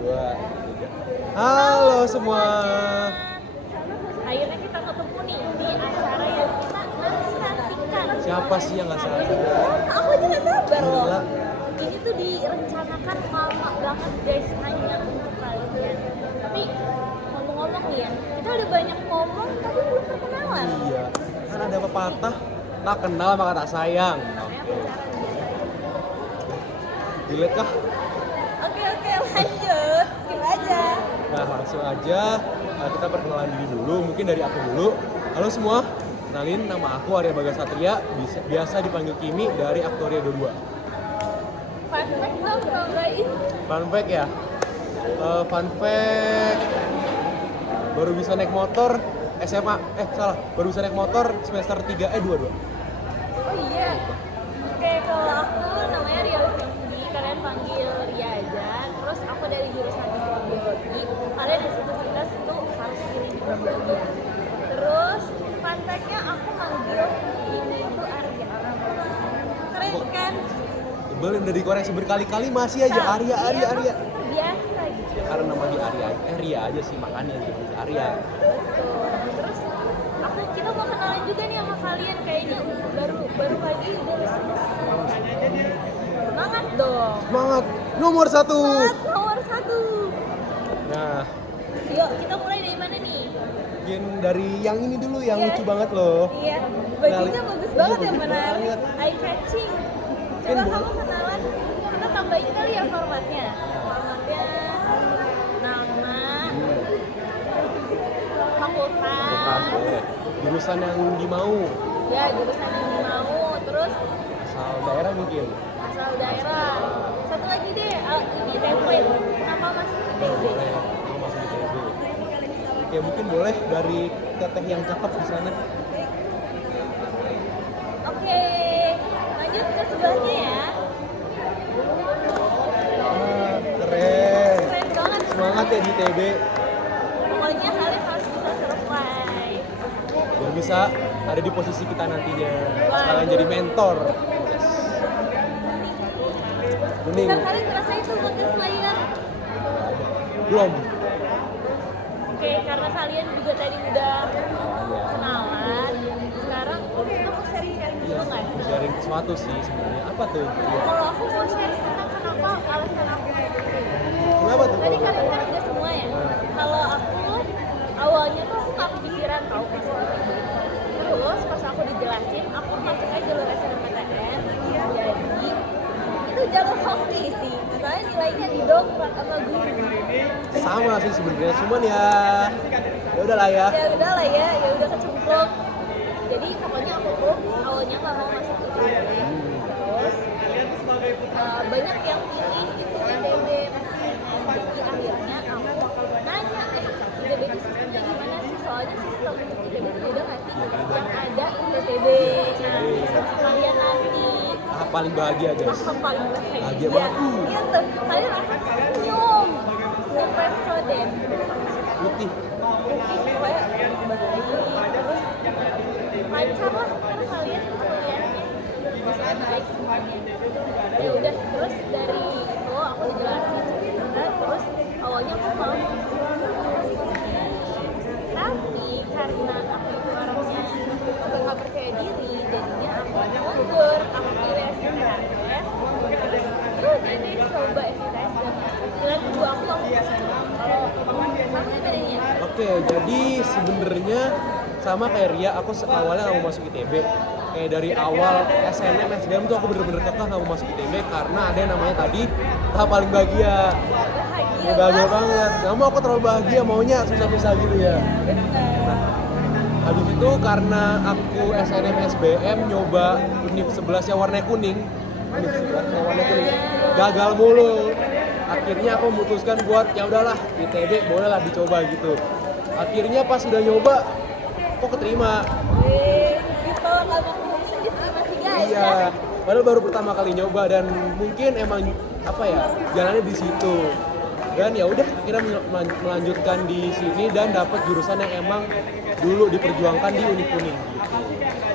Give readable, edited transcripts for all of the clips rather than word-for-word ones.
2, 3. Halo semua. Akhirnya kita ketemu nih di acara yang kita nantikan. Siapa sih yang nggak sabar? Aku aja nggak sabar loh. Gila. Ini tuh direncanakan lama banget guys, hanya untuk kalian. Tapi ngomong-ngomong nih ya, kita udah banyak ngomong tapi belum perkenalan. Iya. Kan ada pepatah, tak kenal maka tak sayang. Namanya pacaran biasa. Delete kah? Oke, lanjut. Skip aja. Nah langsung aja kita perkenalan diri dulu. Mungkin dari aku dulu. Halo semua. Kenalin, nama aku Arya Bagas Satria. Biasa dipanggil Kimi dari Aktoria 22. Fun fact dong, cobain. Fun fact ya. Fun fact. Baru bisa naik motor SMA. Baru bisa naik motor semester 3 22. Oh iya. Oke, kalau aku namanya Ria Lutfi, kalian panggil Ria aja. Terus aku dari jurusan mikrobiologi. Kalian universitas tuh harus pilih mikrobiologi. Terus fun fact-nya aku manggil ini tuh Arya. Keren kan? Belum dari koreksi berkali-kali masih aja Arya. Biasa gitu. Ya, karena nama dia Arya. Ria aja sih makanya gitu. Arya. Betul. Terus kita mau kenalan juga nih sama kalian, kayaknya baru lagi udah lulus. Semangat dong. Semangat nomor 1. Semangat nomor 1. Nah, Yuk, kita mulai dari mana nih? mungkin dari yang ini dulu yang Iya. lucu banget loh. Iya, bajunya bagus banget ya, bagus menarik, banget. eye catching. Coba Mungkin kamu kenalan, kita tambahin kali ya formatnya. Formatnya nama, fakultas, boleh. Jurusan yang dimau, ya jurusan yang mau, terus asal daerah mungkin. asal daerah. Satu lagi deh, ini template. Kenapa masuk ke TB? Boleh. Mau masuk ITB. Oke, mungkin boleh dari teteh yang cakep di sana. Oke, lanjut ke sebelahnya ya. Keren. Keren banget. Semangat ya di ITB. Pokoknya kalian harus bisa survive. Biar bisa ada di posisi kita nantinya. Waduh. Sekalian jadi mentor. Yes. Bening. Kan kalian ngerasain tuh podcast layar. Belum. Oke, karena kalian juga tadi udah kenalan, sekarang kita mau sharing-sharing dulu nggak sih? Sharing sesuatu sih sebenarnya. Apa tuh? Kalau aku mau sharing tentang kenapa alasan aku masuk ITB. Kenapa tuh? Tadi kalian kan udah semua ya. Kalau aku awalnya tuh aku nggak kepikiran tahu masuk ITB. Terus pas aku dijelasin, aku masuk aja jalur SNMPTN. Jadi itu jalur hoki sih. Soalnya nilainya didongkrak sama guru. Sama sih sebenarnya, cuman ya udahlah ya. Ya udah lah ya udah kecemplung. Jadi pokoknya aku tuh awalnya nggak mau masuk ITB. Terus banyak yang pilih gitu ITB masuk CNN. Jadi akhirnya aku nanya, ITB itu sistemnya gimana sih? Soalnya sistem untuk ITB itu beda nggak sih yang ada ITB. Nah, kalian nanti Paling bahagia guys. paling Bahagia bahagia. banget. Iya tuh, kalian akan senyum episode Putih. pokoknya baik terus lancar lah kan kalian kuliahnya bisa baik semuanya. Ya udah, terus dari itu aku dijelasin cerita, terus awalnya aku mau tapi karena aku itu orangnya suka nggak percaya diri, jadinya aku mundur, aku pilih SNMPTN. Terus udah deh coba SNMPTN dan pilihan kedua aku masuk. Kalau kamu gimana nih? Oke, jadi sebenarnya sama kayak Ria, aku awalnya nggak mau masuk ITB. Kayak dari awal SNM, SBM tuh aku bener-bener kekeh nggak mau masuk ITB karena ada yang namanya tadi tahap paling bahagia. Bahagia banget. Nggak mau aku terlalu bahagia, maunya susah-susah gitu ya. Nah, habis itu karena aku SNM, SBM nyoba univ 11 yang warna kuning, univ 11 yang warna kuning, gagal mulu. Akhirnya aku memutuskan buat ya udahlah ITB bolehlah dicoba gitu. Akhirnya pas udah nyoba kok keterima. Gitu kalau diterima sih guys. Iya, padahal baru pertama kali nyoba dan mungkin emang apa ya jalannya di situ. Dan ya udah akhirnya melanjutkan di sini dan dapat jurusan yang emang dulu diperjuangkan di univ kuning gitu.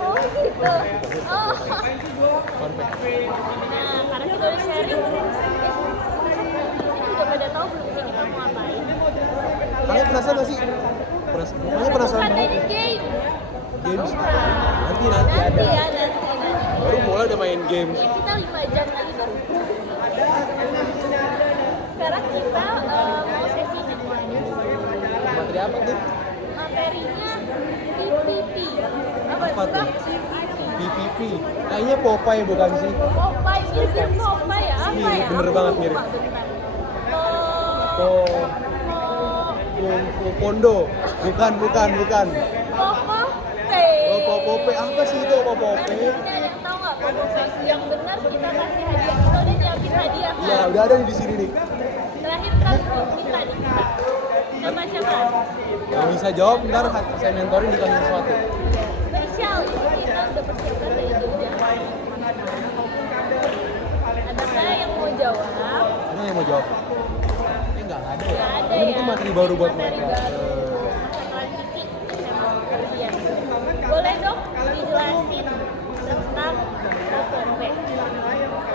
Oh gitu. Oh. Fun fact. Nah, karena kita udah sharing, ini udah pada tahu belum sih kita penasaran nggak sih? Pokoknya penasaran Bukan banget. main game. Games. Bukan. Nanti Nanti ada. ya, nanti. Baru mulai udah main games. Ya, kita 5 jam lagi baru. Sekarang kita mau sesi networking. Materi apa tuh? Materinya PPP. Apa Apa tuh? tuh? PPP. Kayaknya Popeye bukan sih? Popeye, mirip Popeye ya? Apa Mirip, ya? bener Aku banget lupa, mirip. bentar. Po Kung Fu Pondo. Bukan. Popope. Popope apa sih itu Popope? Nanti ada yang tahu nggak Popope? Yang benar kita kasih hadiah. Kita udah nyiapin hadiah kan? Iya, udah ada di sini nih. Terakhir kali minta nih kita. Coba siapa? Yang bisa jawab ntar saya mentorin dikasih sesuatu. Spesial itu kita udah persiapkan dari jauh-jauh. Adakah yang mau jawab? Ada yang mau jawab? Enggak ada ya. Nggak ada Ini ya. itu materi baru buat Materi mereka. baru. Masa transisi SMA kemudian. Boleh dong dijelasin tentang Popope.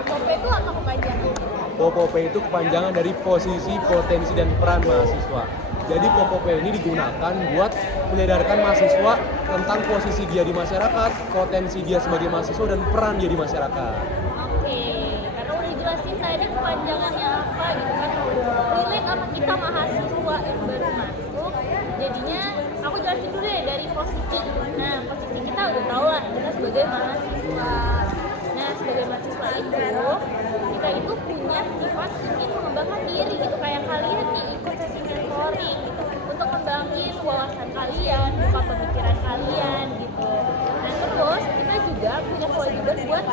Popope itu apa kepanjangan? Popope itu kepanjangan dari posisi, potensi, dan peran mahasiswa. Jadi Popope ini digunakan buat menyadarkan mahasiswa tentang posisi dia di masyarakat, potensi dia sebagai mahasiswa, dan peran dia di masyarakat. Oke, karena udah jelasin tadi kepanjangannya apa gitu kan. Relate sama kita mahasiswa yang baru masuk. Jadinya aku jelasin dulu deh dari posisi. Nah, posisi kita udah tahu lah kita sebagai mahasiswa. Nah, sebagai mahasiswa kita itu punya sifat ingin mengembangkan diri gitu kayak kalian nih ikut sesi mentoring gitu untuk kembangin wawasan kalian, buka pemikiran kalian gitu. Nah, terus kita juga punya kewajiban buat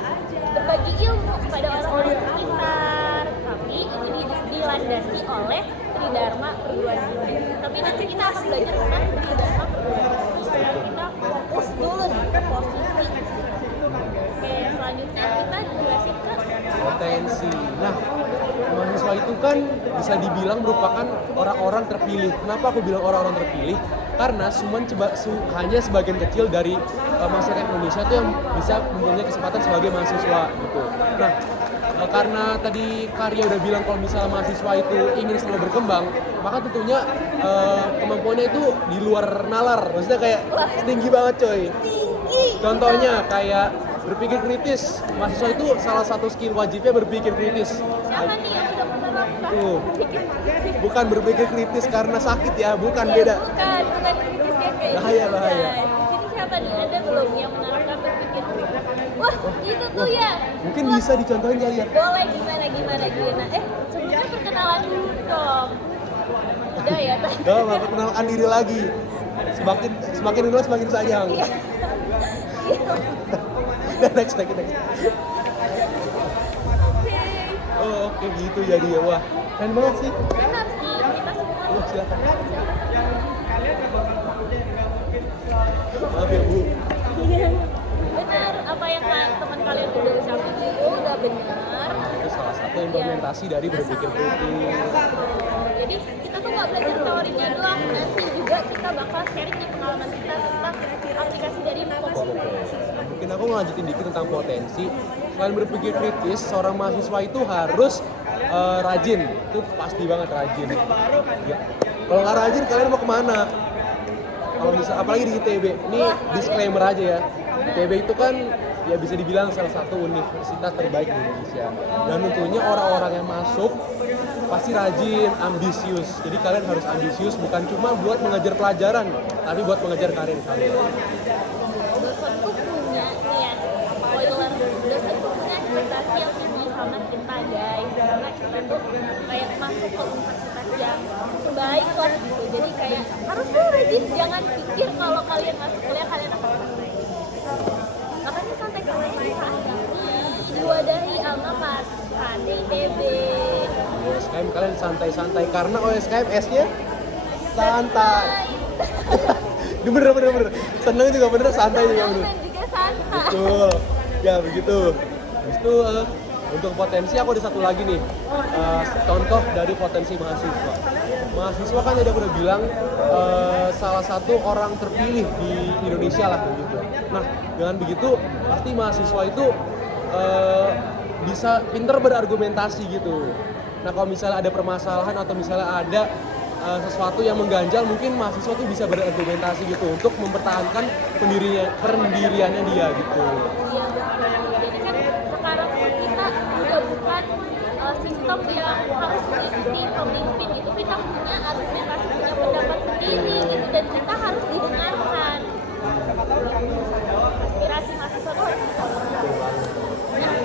berbagi ilmu kepada orang-orang sekitar. Tapi ini dilandasi oleh Tridharma Perguruan Tinggi. Tapi nanti kita akan belajar tentang Tridharma Perguruan Tinggi. Sekarang kita fokus dulu nih ke posisi. Oke, selanjutnya kita jelasin ke Potensi. Nah, mahasiswa itu kan bisa dibilang merupakan orang-orang terpilih. Kenapa aku bilang orang-orang terpilih? Karena hanya sebagian kecil dari masyarakat Indonesia itu yang bisa mempunyai kesempatan sebagai mahasiswa gitu. Nah, karena tadi Karya udah bilang kalau misalnya mahasiswa itu ingin selalu berkembang, maka tentunya kemampuannya itu di luar nalar. Maksudnya kayak tinggi banget coy. Contohnya kayak berpikir kritis. Mahasiswa itu salah satu skill wajibnya berpikir kritis. siapa nih yang udah pernah Tuh. melakukan? Bukan berpikir kritis karena sakit ya, bukan Ya, beda. bukan kritisnya kayak Bahaya, gitu, bahaya. guys. Di sini siapa nih? Ada belum yang menerapkan berpikir kritis? Wah, itu tuh ya. Mungkin Wah, bisa dicontohin kali ya. boleh gimana. Sebelumnya perkenalan dulu dong. Udah ya tadi. Gak apa perkenalkan diri lagi. Semakin dulu semakin sayang. Iya. Dan next. Oke. Oh, oke gitu jadi ya. Wah, keren banget sih. Benar sih, kita semua. Wah, silakan. Maaf ya, Bu. Benar, apa yang teman kalian udah ucapin itu udah benar. Itu salah satu implementasi dari berpikir kritis. Jadi kita tuh nggak belajar teorinya doang, nanti juga kita bakal sharing nih pengalaman kita tentang aplikasi dari Popope. Nah, mungkin aku ngelanjutin dikit tentang potensi. Selain berpikir kritis, seorang mahasiswa itu harus rajin. Itu pasti banget rajin. Ya. Kalau nggak rajin, kalian mau kemana? Kalau bisa, apalagi di ITB. Ini disclaimer aja ya. ITB itu kan ya bisa dibilang salah satu universitas terbaik di Indonesia. Dan tentunya orang-orang yang masuk pasti rajin, ambisius. Jadi kalian harus ambisius bukan cuma buat mengajar pelajaran, tapi buat mengajar karir kalian. Dosenku punya nih ya, spoiler, dosenku punya ekspektasi yang tinggi sama kita guys, karena kita tuh kayak masuk ke universitas yang terbaik lah gitu. Jadi kayak harus tuh rajin, jangan pikir kalau kalian masuk kuliah kalian akan santai. Makanya santai-santai aja, diwadahi sama KDITB. OSKM kalian santai-santai karena OSKM S-nya santai. Bener. Seneng juga bener, santai juga bener. Dan juga santai. Betul. Ya begitu. Habis itu untuk potensi aku ada satu lagi nih. Contoh dari potensi mahasiswa. Mahasiswa kan tadi aku udah bilang salah satu orang terpilih di Indonesia lah begitu. Nah, dengan begitu pasti mahasiswa itu bisa pinter berargumentasi gitu. Nah, kalau misalnya ada permasalahan atau misalnya ada sesuatu yang mengganjal, mungkin mahasiswa tuh bisa berargumentasi gitu untuk mempertahankan pendiriannya dia gitu. Iya betul. Jadi kan sekarang pun kita udah bukan sistem yang harus mengikuti pemimpin gitu. Kita punya argumentasi, punya pendapat sendiri gitu, dan kita harus didengarkan. Aspirasi mahasiswa tuh harus disalurkan. Nah,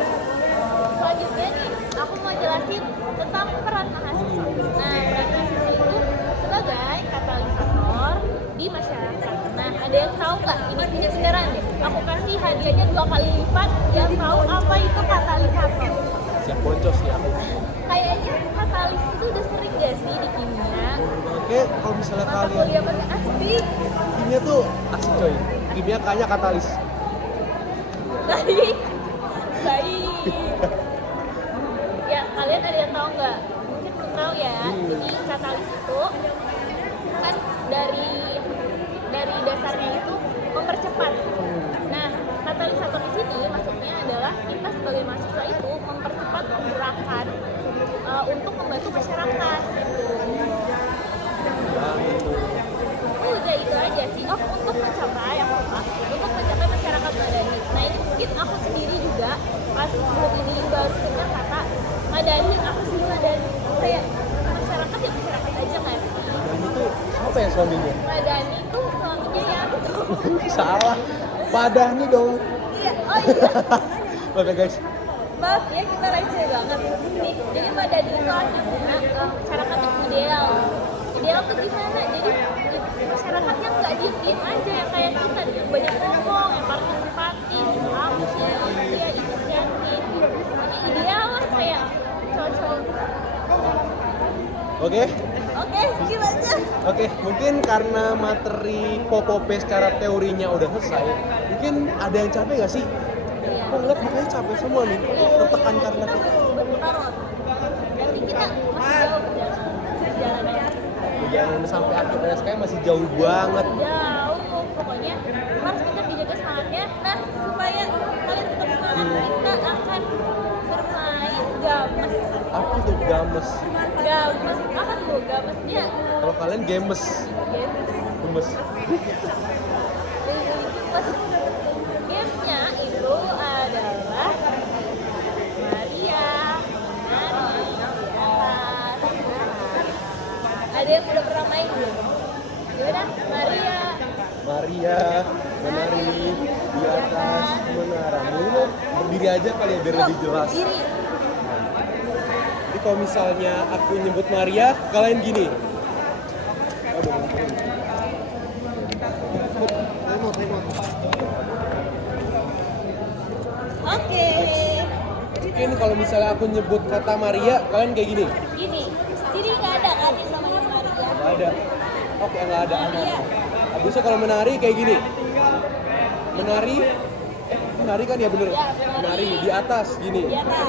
selanjutnya nih, aku mau jelasin tentang peran mahasiswa. Nah, peran mahasiswa itu sebagai katalisator di masyarakat. Nah, ada yang tahu nggak? Ini beneran deh. Aku kasih hadiahnya 2 kali lipat yang tahu apa itu katalisator. Siap boncos ya. Kayaknya katalis itu udah sering gak sih di kimia? Oke, kalau misalnya Mata kalian kuliah pakai asik. kimia tuh asik coy. Kimia kayaknya katalis. Baik. Ya, kalian ada yang tahu nggak? Mungkin belum tahu ya. Jadi katalis itu kan dari dasarnya itu mempercepat. Nah, katalisator di sini maksudnya adalah kita sebagai mahasiswa itu mempercepat pergerakan untuk membantu masyarakat gitu. Udah itu aja sih. Oh, untuk mencapai masyarakat madani. Nah, ini mungkin aku sendiri juga pas sebelum ini baru dengar kata madani, aku sih madani. Kayak masyarakat ya masyarakat aja nggak sih? Dan itu siapa ya suaminya? Madani tuh suaminya ya gitu. Salah. Padahni dong. Iya, oh iya. Oke guys. Maaf ya, kita receh banget nih. Jadi madani itu artinya masyarakat yang ideal. Ideal tuh gimana? Jadi masyarakat yang nggak diem aja, yang kayak kita, yang banyak ngomong, yang partisipatif, aktif, ya inisiatif. Ini ideal lah kayak cocok. Oke. Oke, skip aja. Oke, mungkin karena materi Popope secara teorinya udah selesai, mungkin ada yang capek nggak sih? Iya. Aku ngeliat mukanya capek semua nih, tertekan karena Kita masih sebentar loh. Nanti kita masih jauh perjalanannya. yang sampai akhir SKM masih jauh banget. Jauh, pokoknya harus tetap dijaga semangatnya. Nah, supaya kalian tetap semangat, kita akan bermain games. Apa tuh games? Games, apa tuh gamesnya? Kalau kalian games, Games. gemes. Gamesnya itu adalah Maria, Nari, ada yang udah pernah main belum? Gimana? Maria menari di atas menara. Mungkin berdiri aja kali ya biar lebih jelas. Diri. Jadi kalau misalnya aku nyebut Maria, kalian gini. Oke. Mungkin kalau misalnya aku nyebut kata Maria, kalian kayak gini. Gini. Diri nggak ada kan yang namanya Maria? Nggak ada. Oke, nggak ada. Maria. Habisnya kalau menari kayak gini. Menari kan ya bener. Ya, Menari di atas gini. Di atas.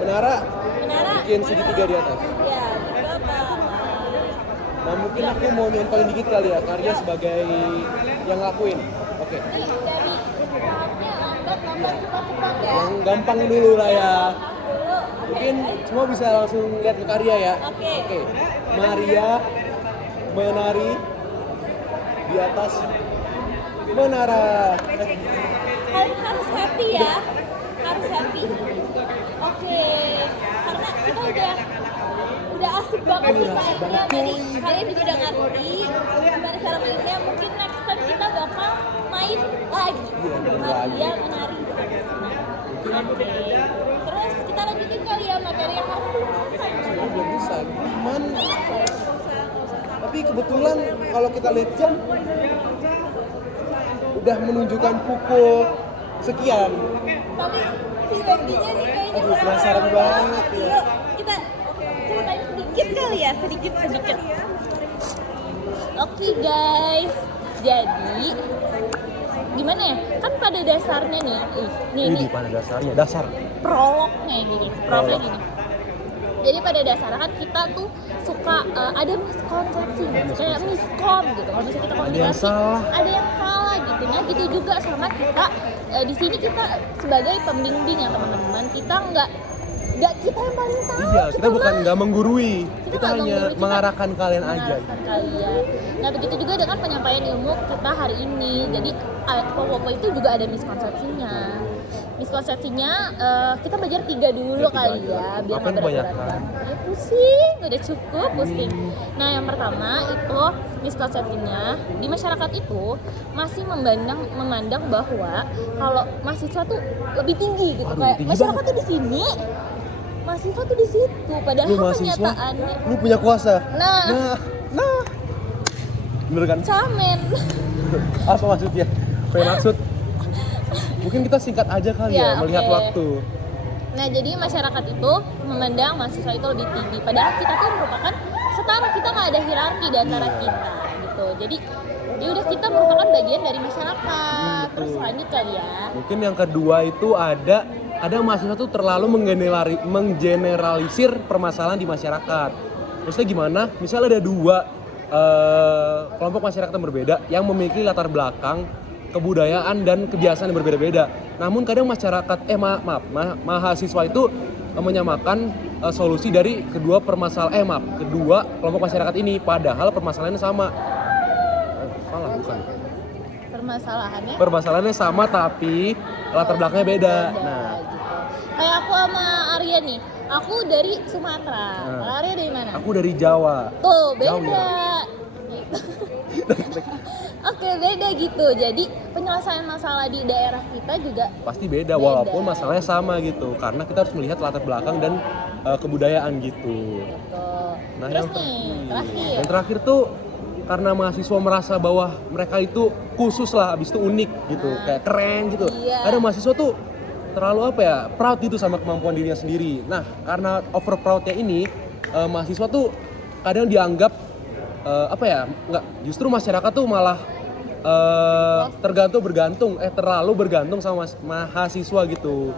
Menara Menara. bikin segitiga di atas. Ya, juga apa? Nah mungkin aku mau nyontohin dikit kali ya karya sebagai yang lakuin. Oke. Ini dari perannya lambat cepat ya. Yang gampang dulu lah ya. Dulu. Mungkin semua bisa langsung lihat ke karya ya. Oke. Maria menari di atas menara. Kalian harus happy ya. Harus happy. Oke. Karena kita udah asik banget Iya, mainnya. asik banget, Jadi cuy. kalian juga udah ngerti gimana cara mainnya. Mungkin next time kita bakal main live. Maria menari di atas menara. Oke. Terus kita lanjutin kali ya materi yang aku Belum bisa. Cuman tapi kebetulan kalau kita lihat jam udah menunjukkan pukul sekian. Tapi si Wendy-nya nih kayaknya Aduh, penasaran banget ya. Yuk, kita ceritain sedikit kali ya, sedikit. Oke guys, jadi gimana ya? Kan pada dasarnya nih, nih pada dasarnya dasar. prolognya gini. Jadi pada dasarnya kan kita tuh suka ada miskonsepsi, kayak miskom gitu. Kalau misalnya kita komunikasi, ada yang salah gitu. Nah gitu juga sama kita di sini kita sebagai pembimbing ya teman-teman. Kita nggak nggak kita yang paling tahu. Iya, kita bukan nggak menggurui, kita nggak hanya menggurui, kita mengarahkan kalian aja. mengarahkan kalian. Nah begitu juga dengan penyampaian ilmu kita hari ini. Jadi Popo itu juga ada miskonsepsinya. Miskonsepsinya kita belajar 3 dulu Ya, 3 kali aja. ya, biar Apa yang nggak berat-berat. kebanyakan? Ya pusing, udah cukup pusing. Nah yang pertama itu miskonsepsinya di masyarakat itu masih memandang bahwa kalau mahasiswa tuh lebih tinggi gitu. Waduh, Kayak tinggi masyarakat banget. tuh di sini, mahasiswa tuh di situ. Padahal Lu mahasiswa, kenyataannya lu punya kuasa. Nah. Nah. Bener kan? camen. Apa maksudnya? Apa yang maksud? Mungkin kita singkat aja kali ya, Ya, melihat oke. waktu. Nah, jadi masyarakat itu memandang mahasiswa itu lebih tinggi. Padahal kita tuh merupakan setara, kita nggak ada hierarki di antara Iya. kita gitu. Jadi ya udah kita merupakan bagian dari masyarakat. Terus lanjut kali ya. Mungkin yang kedua itu ada mahasiswa tuh terlalu menggeneralisir permasalahan di masyarakat. Maksudnya gimana? Misalnya ada 2 kelompok masyarakat yang berbeda yang memiliki latar belakang, kebudayaan dan kebiasaan yang berbeda-beda. Namun kadang masyarakat mahasiswa itu menyamakan solusi dari kedua kelompok masyarakat ini, padahal permasalahannya sama. Salah bukan? Permasalahannya sama tapi latar belakangnya beda. Nah, gitu. Kayak aku sama Arya nih. Aku dari Sumatera. Nah. Kalau Arya dari mana? aku dari Jawa. Tuh, Jauh beda. Gitu. Oke, beda gitu. Jadi penyelesaian masalah di daerah kita juga Pasti beda, Beda. walaupun masalahnya sama gitu. Karena kita harus melihat latar belakang dan kebudayaan gitu. gitu. Nah, Terus yang nih, terakhir. Yang terakhir tuh karena mahasiswa merasa bahwa mereka itu khusus lah, habis itu unik gitu, kayak keren gitu. Iya. Kadang mahasiswa tuh terlalu proud gitu sama kemampuan dirinya sendiri. Nah, karena over proudnya ini, mahasiswa tuh kadang dianggap justru masyarakat tuh malah terlalu bergantung sama mahasiswa gitu.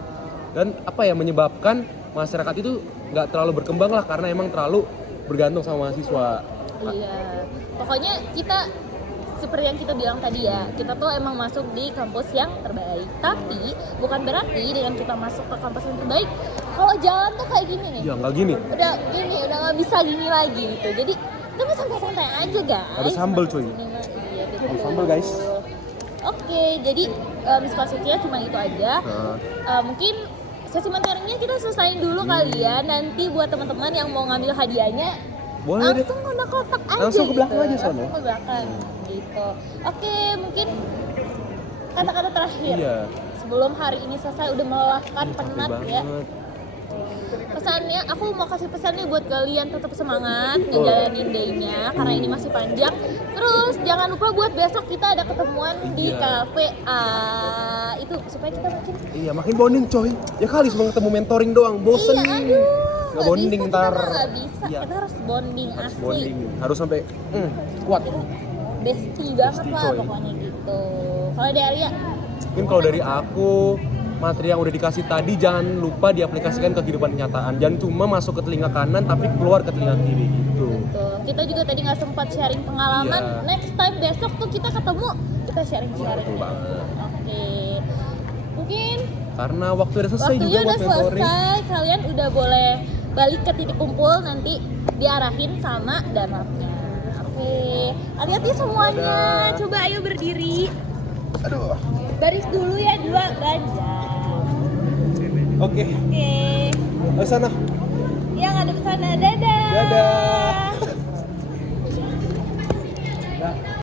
Dan menyebabkan masyarakat itu nggak terlalu berkembang lah karena emang terlalu bergantung sama mahasiswa. Iya. Pokoknya kita seperti yang kita bilang tadi ya, kita tuh emang masuk di kampus yang terbaik. Tapi bukan berarti dengan kita masuk ke kampus yang terbaik, kalau jalan tuh kayak gini nih. Ya nggak gini. Udah nggak bisa gini lagi gitu. Jadi kita mau santai-santai aja guys. Ada sambal, Masuk cuy. sini mah. Iya, betul. Ada sambal, guys. Oke, jadi miskonsepsinya cuma itu aja. Mungkin sesi mentoringnya kita selesain dulu kali ya. Nanti buat teman-teman yang mau ngambil hadiahnya, Boleh deh. langsung kontak kotak aja. Langsung ke belakang gitu. aja sono. Langsung ke belakang gitu. Oke, mungkin kata-kata terakhir. Iya. Sebelum hari ini selesai udah melelahkan, Capek penat ya. banget. Pesannya, aku mau kasih pesan nih buat kalian, tetap semangat ngejalanin day-nya karena ini masih panjang. Terus jangan lupa buat besok kita ada ketemuan di Iya. cafe A. Itu supaya kita makin Iya, makin bonding coy. Ya kali cuma ketemu mentoring doang, bosen. Iya, aduh. Nggak bonding bisa, ntar. Kita nggak bisa. Iya. Kita harus bonding Harus asli. bonding, harus sampai kuat. Kita bestie banget Bestie, lah coy. pokoknya gitu. Kalau dari Arya, Mungkin kalau dari aku, materi yang udah dikasih tadi jangan lupa diaplikasikan ke kehidupan kenyataan. Jangan cuma masuk ke telinga kanan tapi keluar ke telinga kiri gitu. tuh kita juga tadi nggak sempat sharing pengalaman. Iya. Next time besok tuh kita ketemu, kita sharing-sharing. Betul banget. Oke. Mungkin Karena waktu udah selesai juga waktunya buat udah mentoring. selesai, kalian udah boleh balik ke titik kumpul, nanti diarahin sama danapnya. Oke, hati-hati semuanya. Dadah. Coba ayo berdiri. Aduh. Baris dulu ya, 2 beranjak. Oke, Oke. ke sana. Yang ada di sana, dadah. Dadah.